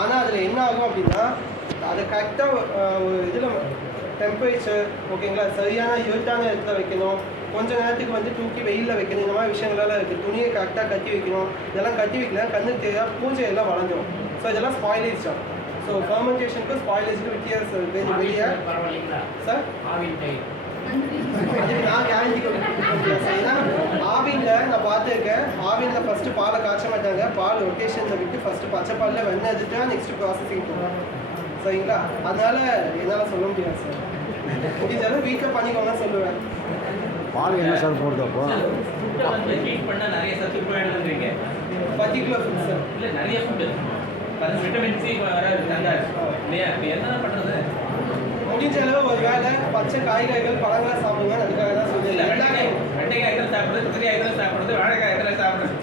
ஆனால் அதில் என்ன ஆகும் அப்படின்னா அதை கரெக்டாக ஒரு இதில் டெம்பரேச்சர் ஓகேங்களா, சரியான இருட்டான இடத்துல வைக்கணும், கொஞ்சம் நேரத்துக்கு வந்து தூக்கி வெயிலில் வைக்கணும், இந்த மாதிரி விஷயங்களெல்லாம் இருக்குது. துணியை கரெக்டாக கட்டி வைக்கணும், இதெல்லாம் கட்டி வைக்கல கண்ணுக்கு தெரியாத பூஜை எல்லாம் வளர்ந்துடும். ஸோ இதெல்லாம் ஸ்பாயிலேஜ் தான். ஸோ ஃபர்மெண்டேஷனுக்கு ஸ்பாயிலேஜுக்கு வித்தியாசம் இருக்குது. வெளியே சார் நான் கேரண்டி கொடுக்குறேன். ஏன்னா ஆவினில் நான் பார்த்துருக்கேன், ஆவினில் ஃபஸ்ட்டு பாலை காய்ச்ச மாட்டாங்க, பால் ரொட்டேஷனில் விட்டு ஃபஸ்ட்டு பச்சை பாலில் வெண்ணெய் எடுத்துட்டா நெக்ஸ்ட்டு ப்ராசஸிங் போகும். சரிங்களா, அதனால் என்னால் சொல்ல முடியாது சார். முடிஞ்சாலும் வீட்டில் பண்ணிக்கோங்க சொல்லுவேன். பால் என்ன சார் போடுது அப்போ? ஹீட் பண்ணால் நிறைய சத்து போயிடுதுன்றீங்க. பர்டிகுலர் ஃபுட் சார் இல்லை நிறைய ஃபுட்டு விட்டமின் சி வராது தங்காது இல்லையா? இப்போ என்ன பண்ணுறது? முடிஞ்ச அளவு ஒரு வேளை பச்சை காய்கறிகள் பழங்களை சாப்பிடுங்க. அதுக்காக தான் சொல்லுங்கள். வெண்டைக்காய் ஐட்டம் சாப்பிட்றது, கத்திரி ஐட்டம் சாப்பிட்றது, வாழைக்காய் ஐட்டம் சாப்பிட்றது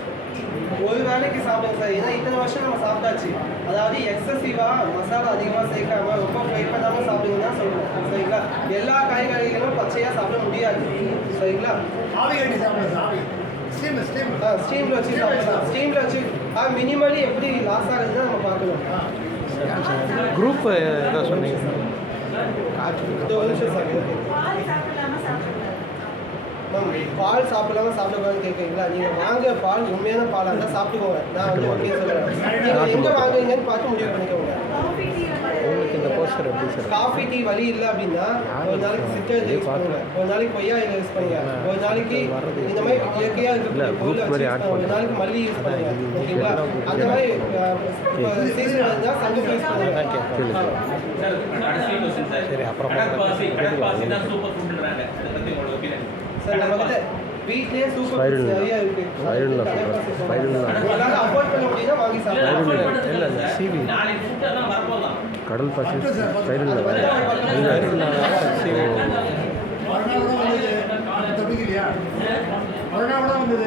ஒரு வேளைக்கு சாப்பிடுங்க சார். ஏன்னா இத்தனை வருஷம் நம்ம சாப்பிட்டாச்சு. அதாவது எக்ஸசிவாக மசாலா அதிகமாக சேர்க்காம ரொம்ப ஃப்ரை பண்ணாமல் சாப்பிடுங்கன்னா சொல்லுவோம். சரிங்களா, எல்லா காய்கறிகளும் பச்சையாக சாப்பிட முடியாது. சரிங்களா, ஸ்டீமில் வச்சு சாப்பிடலாம். ஸ்டீமில் வச்சு மினிமலி எப்படி லாஸ் ஆகுதுன்னு நம்ம பார்க்கணும். குரூப் ஏதாவது சொன்னீங்க? ஒரு நிமிஷம் சார். மேம் பால் சாப்பிடாம சாப்பிடக்கூடாதுன்னு கேட்குறீங்களா? நீங்கள் வாங்க பால் உண்மையான பாலாக இருந்தால் சாப்பிட்டுக்கோங்க. நான் வந்து ஓகே சொல்கிறேன். நீங்கள் எங்கே வாங்குறீங்கன்னு பார்த்து முடிவு பண்ணிக்கோங்க. உங்களுக்கு இந்த போஸ்டர் எப்படி சார்? காஃபி டீ வலி இல்லை அப்படின்னா ஒரு நாளைக்கு சிட்டர் யூஸ் பண்ணுங்க, ஒரு நாளைக்கு கொய்யா இலை யூஸ் பண்ணுங்க, ஒரு நாளைக்கு இந்த மாதிரி இயற்கையாக இருக்கக்கூடிய பொருளை வச்சு ஒரு நாளைக்கு மல்லி யூஸ் பண்ணுங்க. ஓகேங்களா, அந்த மாதிரி சீசன் இருந்தால் சங்கு யூஸ் பண்ணுங்க. சரி, அப்புறம் சார் நம்ம கிட்ட வீட்லேயே சூப்பர் நிறையா இருக்கு. அதனால அஃபோர்ட் பண்ண முடியும்னா வாங்கி சாப்பிடுங்க. இல்லை சிவி கடல் பாசி ஸ்பைரல் மறுநாள் தான் வந்தது.